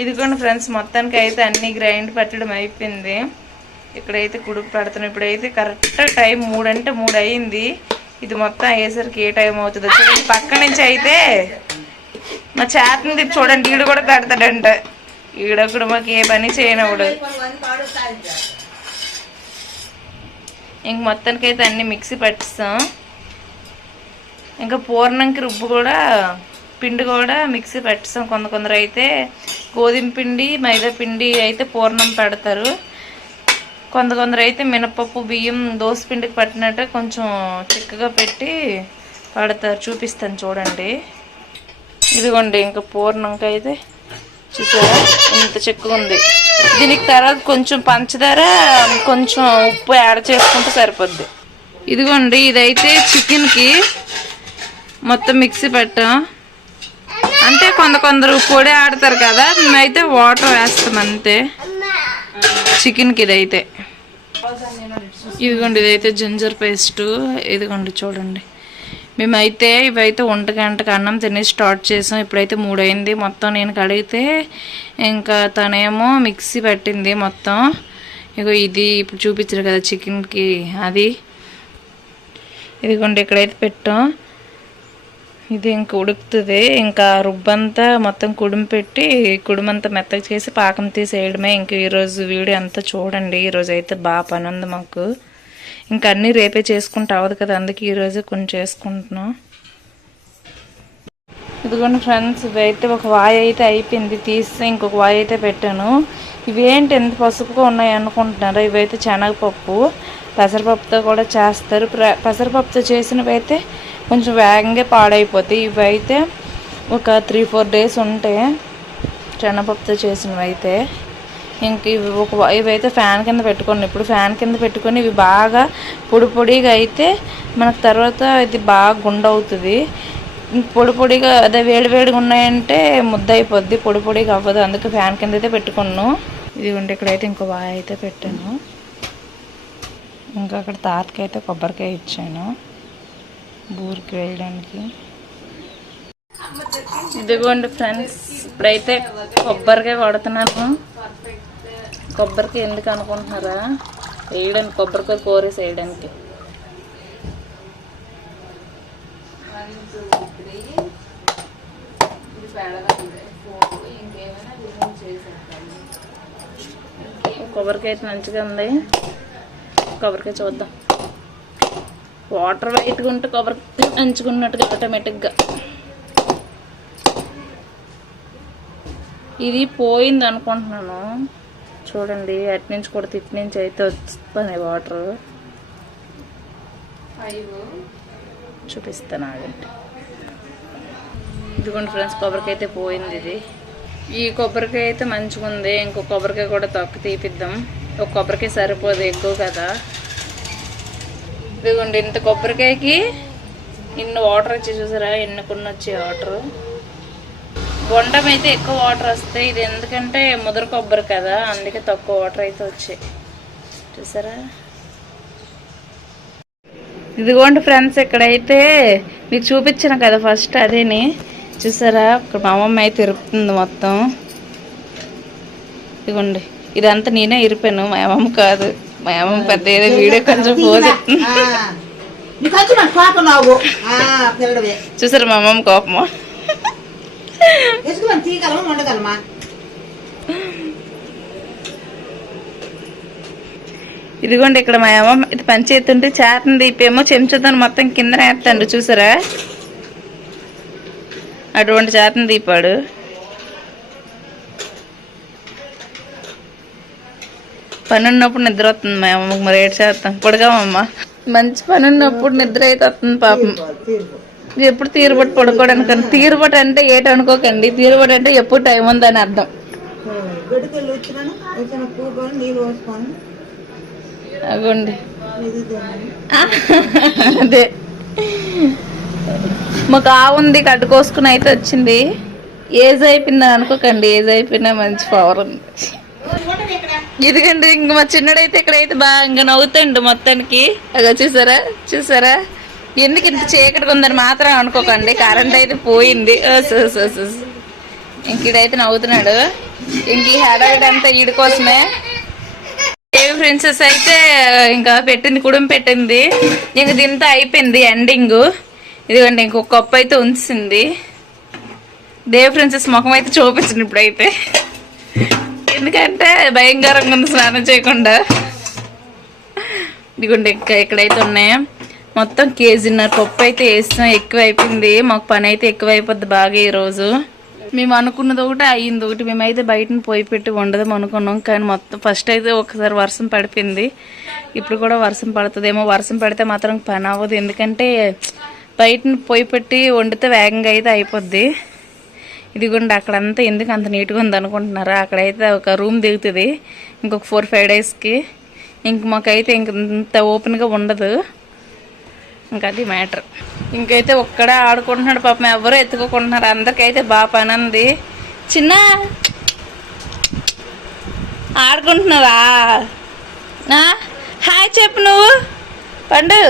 ఇదిగోండి ఫ్రెండ్స్, మొత్తానికి అయితే అన్ని గ్రైండ్ పట్టడం అయిపోయింది. ఇక్కడైతే కుడుకు పెడుతున్నాం. ఇప్పుడైతే కరెక్ట్ టైం 3 అంటే 3 అయింది. ఇది మొత్తం అయ్యేసరికి ఏ టైం అవుతుందో చూడండి. పక్క నుంచి అయితే మా చేతని చూడండి, ఈడు కూడా పెడతాడంట. ఈడొక్కడు మాకు ఏ పని చేయనప్పుడు. ఇంక మొత్తానికి అయితే అన్ని మిక్సీ పట్టిస్తాం. ఇంకా పూర్ణంకి రుబ్బు కూడా పిండి కూడా మిక్సీ పట్టిస్తాం. కొందరు అయితే గోధుమ పిండి మైదా పిండి అయితే పూర్ణం పెడతారు. కొందరు అయితే మినపప్పు బియ్యం దోశ పిండికి పట్టినట్టు కొంచెం చిక్కగా పెట్టి పడతారు. చూపిస్తాను చూడండి. ఇదిగోండి ఇంకా పూర్ణంకి అయితే చూసారా ఇంత చిక్కగా ఉంది. దీనికి తర్వాత కొంచెం పంచదార కొంచెం ఉప్పు యాడ్ చేసుకుంటే సరిపోద్ది. ఇదిగోండి ఇదైతే చికెన్కి మొత్తం మిక్సీ పెట్టాం. అంటే కొందరు పొడి ఆడతారు కదా, మేమైతే వాటర్ వేస్తాం అంతే చికెన్కి. ఇదైతే ఇదిగోండి ఇదైతే జింజర్ పేస్ట్. ఇదిగోండి చూడండి. మేమైతే ఇవైతే 1 గంటకు అన్నం తిని స్టార్ట్ చేసాం. ఇప్పుడైతే 3 అయింది. మొత్తం నేను కడిగితే ఇంకా తనేమో మిక్సీ పెట్టింది మొత్తం. ఇగో ఇది ఇప్పుడు చూపించారు కదా చికెన్కి అది. ఇదిగోండి ఇక్కడైతే పెట్టాం. ఇది ఇంకా ఉడుకుతుంది. ఇంకా రుబ్బంతా మొత్తం కుడుము పెట్టి కుడుమంతా మెత్తగా చేసి పాకం తీసేయడమే. ఇంక ఈరోజు వీడియో అంతా చూడండి. ఈరోజు అయితే బాగా పని ఉంది మాకు. ఇంకా అన్నీ రేపే చేసుకుంటూ అవ్వదు కదా, అందుకే ఈరోజు కొన్ని చేసుకుంటున్నాం. ఇదిగోండి ఫ్రెండ్స్, ఇవైతే ఒక వాయి అయితే అయిపోయింది. తీస్తే ఇంకొక వాయి అయితే పెట్టాను. ఇవేంటి ఎంత పసుపుగా ఉన్నాయి అనుకుంటున్నారా? ఇవైతే శనగపప్పు పెసరపప్పుతో కూడా చేస్తారు. పెసరపప్పుతో చేసినవి అయితే కొంచెం వేగంగా పాడైపోతాయి. ఇవైతే ఒక 3-4 డేస్ ఉంటాయి శనగపప్పుతో చేసినవి అయితే. ఇంక ఇవైతే ఫ్యాన్ కింద పెట్టుకోండి. ఇప్పుడు ఫ్యాన్ కింద పెట్టుకొని ఇవి బాగా పొడిగా అయితే మనకు తర్వాత ఇది బాగా గుండవుతుంది. పొడిగా అదే వేడిగా ఉన్నాయంటే ముద్ద అయిపోద్ది, పొడిగా అవ్వదు. అందుకే ఫ్యాన్ కింద అయితే పెట్టుకున్నాను. ఇదిగోండి ఇక్కడైతే ఇంకో వాయి అయితే పెట్టాను. ఇంకా అక్కడ తాతకైతే కొబ్బరికాయ ఇచ్చాను బూరికి వేయడానికి. ఇదిగోండి ఫ్రెండ్స్, ఇప్పుడైతే కొబ్బరికాయ కొడుతున్నాను. కొబ్బరికాయ ఎందుకు అనుకుంటున్నారా? వేయడానికి, కొబ్బరికాయ కోరేసి వేయడానికి. కొబ్బరికాయ అయితే మంచిగా ఉంది. కొబ్బరికాయ చూద్దాం. వాటర్ వైట్గా ఉంటే కొబ్బరికాయ మంచుకున్నట్టుగా ఆటోమేటిక్గా. ఇది పోయింది అనుకుంటున్నాను. చూడండి అటు నుంచి కూడా ఇటు నుంచి అయితే వస్తున్నాయి వాటర్. చూపిస్తాను ఆగండి. ఇదిగోండి ఫ్రెండ్స్, కొబ్బరికాయ అయితే పోయింది. ఇది ఈ కొబ్బరికాయ అయితే మంచిగా ఉంది. ఇంకో కొబ్బరికాయ కూడా తొక్క తీపిద్దాం. ఒక కొబ్బరికాయ సరిపోదు, ఎక్కువ కదా. ఇదిగోండి ఇంత కొబ్బరికాయకి ఇన్ని వాటర్ వచ్చి చూసారా, ఎన్ని కొన్ని వచ్చాయి వాటర్. బొండం అయితే ఎక్కువ వాటర్ వస్తాయి. ఇది ఎందుకంటే ముదర కొబ్బరి కదా, అందుకే తక్కువ వాటర్ అయితే వచ్చాయి. చూసారా? ఇదిగోండి ఫ్రెండ్స్, ఇక్కడైతే మీకు చూపించాను కదా ఫస్ట్, అదేని చూసారా. ఇక్కడ మా అమ్మమ్మ అయితే ఇరుపుతుంది మొత్తం. ఇదిగోండి ఇదంతా నేనే ఇరిపాను, మా అమ్మమ్మ కాదు. మా అమ్మమ్మ పెద్ద ఏదో వీడియో కొంచెం పోతుంది. చూసారా మా అమ్మమ్మ కోపము. ఇదిగోండి ఇక్కడ మా అమ్మ ఇది పని చేస్తుంటే చేతను దీపేమో చెంచుతాను మొత్తం కింద వేస్తాడు. చూసారా, అటువంటి చేతను దీపాడు. పని ఉన్నప్పుడు నిద్ర వస్తుంది మా అమ్మకి. మరి ఏడు చేస్తాం పడుకోమమ్మ. మంచి పని ఉన్నప్పుడు నిద్ర అయితే వస్తుంది పాపం. ఎప్పుడు తీరుబట్టి పడుకోవడానికి. తీరుబట్టి అంటే ఏటనుకోకండి, తీరుబట్టి అంటే ఎప్పుడు టైం ఉందని అర్థం. అగోండి అదే మాకు ఆవు ఉంది, కట్టుకోసుకుని అయితే వచ్చింది. ఏజ్ అయిపోయిందని అనుకోకండి, ఏజ్ అయిపోయినా మంచి పవర్ ఉంది. ఇదిగండి ఇంక మా చిన్నడైతే ఇక్కడైతే బాగా ఇంకా నవ్వుతాండు మొత్తానికి. అగో చూసారా ఎందుకు ఇంత చీకటిగా ఉందని మాత్రం అనుకోకండి. కరెంట్ అయితే పోయింది. ఇంకీడైతే నవ్వుతున్నాడు. ఇంక ఈ హడావిడి అంతా ఈడి కోసమే. దేవి ప్రిన్సెస్ అయితే ఇంకా పెట్టింది, కుడుం పెట్టింది. ఇంక దీంతో అయిపోయింది ఎండింగ్. ఇదిగోండి ఇంకొక కప్పు అయితే ఉంచింది. దేవి ప్రిన్సెస్ ముఖం అయితే చూపించింది ఇప్పుడైతే, ఎందుకంటే భయంకరంగా ఉంది స్నానం చేయకుండా. ఇదిగోండి ఇంకా ఇక్కడైతే ఉన్నాయి. మొత్తం 1.5 kg పప్పు అయితే వేస్తాం. ఎక్కువ అయిపోయింది మాకు, పని అయితే ఎక్కువ అయిపోద్ది బాగా ఈరోజు. మేము అనుకున్నది ఒకటి అయ్యింది ఒకటి. మేమైతే బయటను పోయి పెట్టి వండదాం అనుకున్నాం, కానీ మొత్తం ఫస్ట్ అయితే ఒకసారి వర్షం పడిపోయింది. ఇప్పుడు కూడా వర్షం పడుతుందేమో. వర్షం పడితే మాత్రం పని అవ్వదు, ఎందుకంటే బయటను పోయి పెట్టి వండితే వేగంగా అయితే అయిపోద్ది. ఇదిగోండి అక్కడంతా ఎందుకు అంత నీట్గా ఉంది అనుకుంటున్నారా? అక్కడైతే ఒక రూమ్ దిగుతుంది ఇంకొక 4-5 డేస్కి. ఇంక మాకైతే ఇంత ఓపెన్గా ఉండదు. ఇంకా అది మ్యాటర్. ఇంకైతే ఒక్కడే ఆడుకుంటున్నాడు పాపం, ఎవరో ఎత్తుకోకుంటున్నారు. అందరికైతే బాగా పని ఉంది. చిన్న ఆడుకుంటున్నావా? హాయ్ చెప్పు నువ్వు పండు,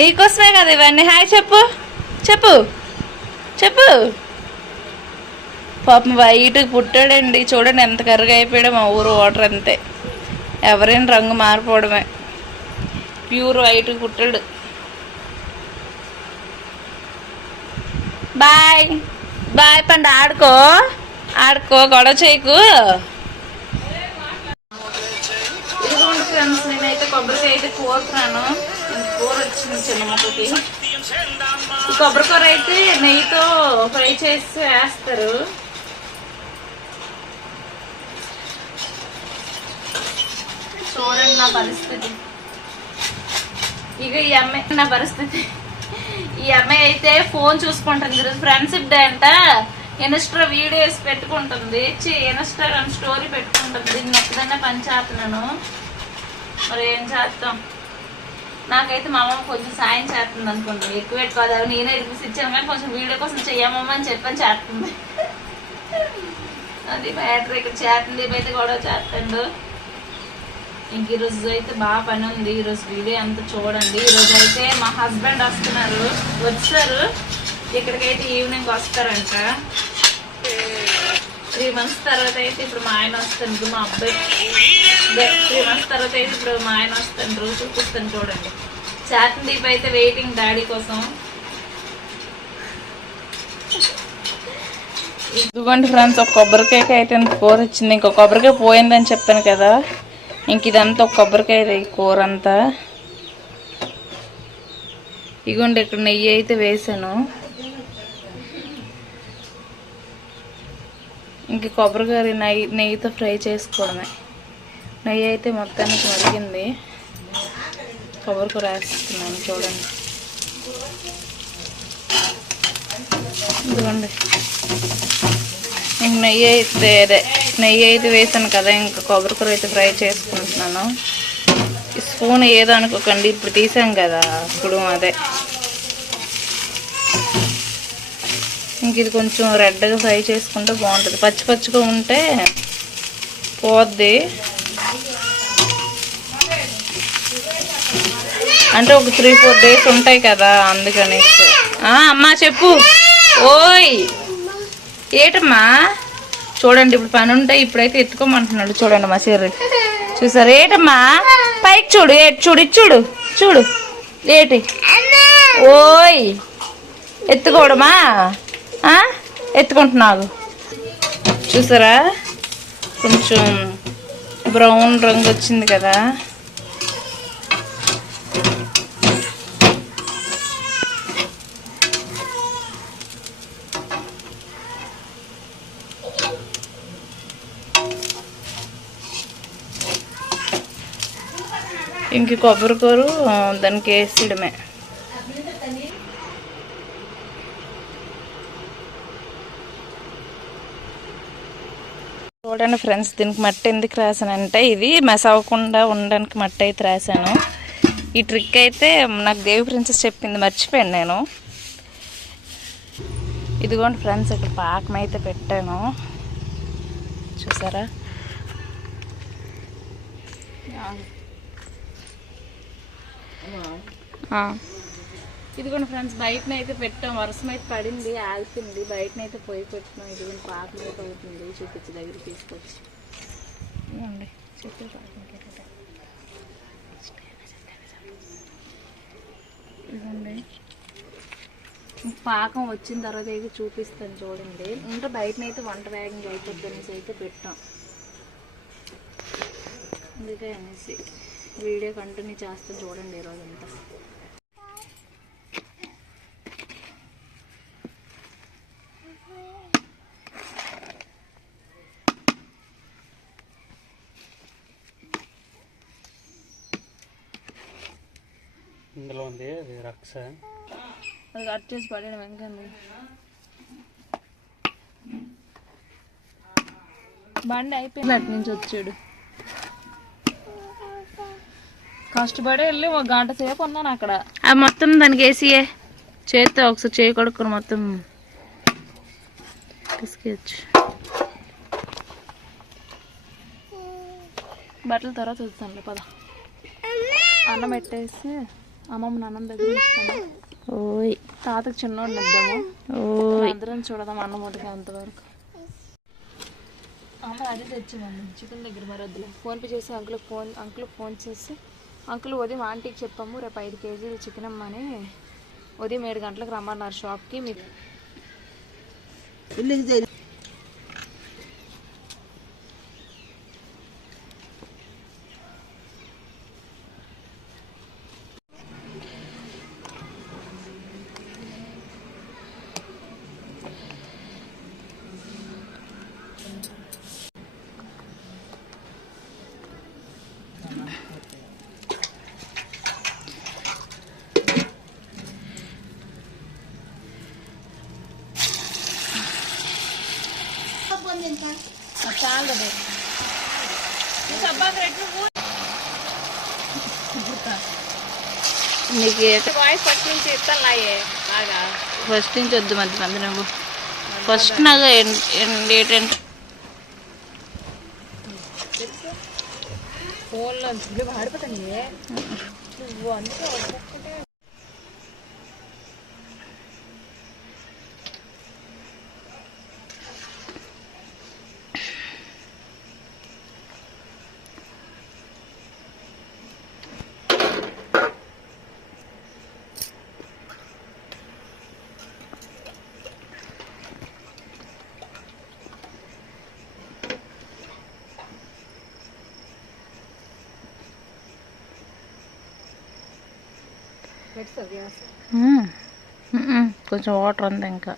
నీకోసమే కదా ఇవన్నీ. హాయ్ చెప్పు చెప్పు చెప్పు. పాపం వైట్కి పుట్టాడండి, చూడండి ఎంత కర్రగా అయిపోయాడో. మా ఊరు వాటర్ అంతే, ఎవరైనా రంగు మారిపోవడమే. ప్యూర్ వైట్కి పుట్టాడు. బాయ్ బాయ్ పండు, ఆడుకో ఆడుకో, గొడవ చేయకు. ఇదిగోండి ఫ్రెండ్స్, నేనైతే కొబ్బరికాయ అయితే కోరుతున్నాను. కూర వచ్చింది చిన్న మొక్కకి. ఈ కొబ్బరికూర అయితే నెయ్యితో ఫ్రై చేసి వేస్తారు. చూడండి నా పరిస్థితి. ఇక ఈ అమ్మాయి నా పరిస్థితి. ఈ అమ్మాయి అయితే ఫోన్ చూసుకుంటుంది. ఈరోజు ఫ్రెండ్షిప్ డే అంట. ఇన్స్టా వీడియోస్ పెట్టుకుంటుంది, ఇన్స్టాగ్రామ్ స్టోరీ పెట్టుకుంటుంది. దీన్ని ఒక్కదన్నా పని చేస్తున్నాను, మరి ఏం చేస్తాం. నాకైతే మా అమ్మ కొంచెం సాయం చేస్తుంది అనుకుంటుంది. ఎక్కువ పెట్టుకోదు, నేనే రిక్వెస్ట్ ఇచ్చాను కానీ కొంచెం వీడియో కోసం చెయ్యమమ్మ అని చెప్పని చేస్తుంది. అది మ్యాటర్. ఇక్కడ చేస్తుంది, అయితే గొడవ చేస్తాడు. ఇంక ఈరోజు అయితే బాగా పని ఉంది. ఈరోజు వీడియో అంతా చూడండి. ఈరోజు అయితే మా హస్బెండ్ వచ్చారు ఇక్కడికైతే ఈవినింగ్ వస్తారంట. 3 months తర్వాత అయితే ఇప్పుడు మా ఆయన వస్తుండ్రు. మా అబ్బాయి 3 months తర్వాత అయితే ఇప్పుడు మా ఆయన వస్తుండ్రు. చూపిస్తాను చూడండి. చాటన్ అయితే వెయిటింగ్ డాడీ కోసం. ఇదిగోండి ఫ్రెండ్స్, ఒక కొబ్బరికాయ అయితే ఎంత కూర వచ్చింది. ఇంకో కొబ్బరికాయ పోయిందని చెప్పాను కదా, ఇంక ఇదంతా ఒక కొబ్బరికాయ కూర అంతా. ఇగోండి ఇక్కడ నెయ్యి అయితే వేసాను. ఇంక కొబ్బరికాయ నెయ్యితో ఫ్రై చేసుకోవడమే. నెయ్యి అయితే మొత్తానికి మరిగింది. కొబ్బరికూర వేస్తున్నాను చూడండి. ఇదిగోండి ఇంక నెయ్యి అయితే వేసాను కదా, ఇంకా కొబ్బరికూర అయితే ఫ్రై చేసుకుంటున్నాను. ఈ స్పూన్ ఏదో అనుకోకండి, ఇప్పుడు తీసాం కదా ఇప్పుడు అదే. ఇంక ఇది కొంచెం రెడ్గా ఫ్రై చేసుకుంటే బాగుంటుంది. పచ్చి పచ్చిగా ఉంటే పోద్ది. అంటే ఒక 3-4 days ఉంటాయి కదా, అందుకని. అమ్మా చెప్పు. ఓయ్ ఏటమ్మా? చూడండి ఇప్పుడు పని ఉంటాయి, ఇప్పుడైతే ఎత్తుకోమంటున్నాడు. చూడండి మా సిర్రి చూసారు. ఏటమ్మా పైకి చూడు, చూడు చూడు చూడు ఏటి. ఓయ్ ఎత్తుకోవడమా? ఎత్తుకుంటున్నావు చూసారా, కొంచెం బ్రౌన్ రంగు వచ్చింది కదా. ఇంక కొబ్బరికూర దానికి వేసేయడమే. చూడండి ఫ్రెండ్స్, దీనికి మట్టి ఎందుకు రాసానంటే, ఇది మెస్ అవ్వకుండా ఉండడానికి మట్టి అయితే రాశాను. ఈ ట్రిక్ అయితే నాకు దేవి ప్రిన్సెస్ చెప్పింది, మర్చిపోయాను నేను. ఇదిగోండి ఫ్రెండ్స్, ఇక్కడ పాకం అయితే పెట్టాను చూసారా. ఇదిగోండి ఫ్రెండ్స్, బయటనైతే పెట్టాం. వర్షం అయితే పడింది, ఆగుతుంది. బయటనైతే పొయ్యి పెట్టినాం. ఇదిగోండి పాకం అయితే అవుతుంది. చూపించి దగ్గర తీసుకొచ్చి ఇవ్వండి. చెప్పే ఇదిగోండి, పాకం వచ్చిన తర్వాత అయితే చూపిస్తాను చూడండి. ఇంకా బయటనైతే వంట వేగంగా అయిపోద్ది అనేసి అయితే పెట్టాం. అందుకే అనేసి వీడియో కంటిన్యూ చేస్తాను చూడండి ఈరోజంతా. ఇందులో ఉంది అది రక్ష, అది కట్ చేసి పడిన వెంకండి. బండి అయిపోయింది అటు నుంచి వచ్చాడు. కష్టపడి వెళ్ళి ఒక గంట సేపు ఉన్నాను అక్కడ. అది మొత్తం దానికి వేసియే, చేతితో ఒకసారి చేయి కొడుకుని మొత్తం తీసుకెచ్చు. బట్టల తర్వాత చూస్తానులే పద. అన్నం పెట్టేసి అమ్మమ్మ అన్నం దగ్గర ఇస్తాను. ఓయ్ తాతకు చిన్నోడిని ఇద్దాము. అందరం చూడదాం అన్నం ఉడికే అంతవరకు. అమ్మ అదే తెచ్చామండి చికెన్ దగ్గర. మరి వద్దులే, ఫోన్పే చేసి అంకుల్ ఫోన్ చేసి, అంకుల్ ఉదయం ఆంటీకి చెప్పాము రేపు 5 కేజీలు చికెన్ అమ్మని, ఉదయం 7 గంటలకు రమ్మన్నారు షాప్కి. మీకు చాలు నీకు వాయిస్ ఫస్ట్ నుంచి ఇస్తానులాయే బాగా. ఫస్ట్ నుంచి వద్దు మధ్య మధ్య నువ్వు ఫస్ట్ నాకు ఏంటంటే ఫోన్లో ఆడిపోతాను నువ్వు అందుకే కొంచెం వాటర్ ఉంది ఇంకా.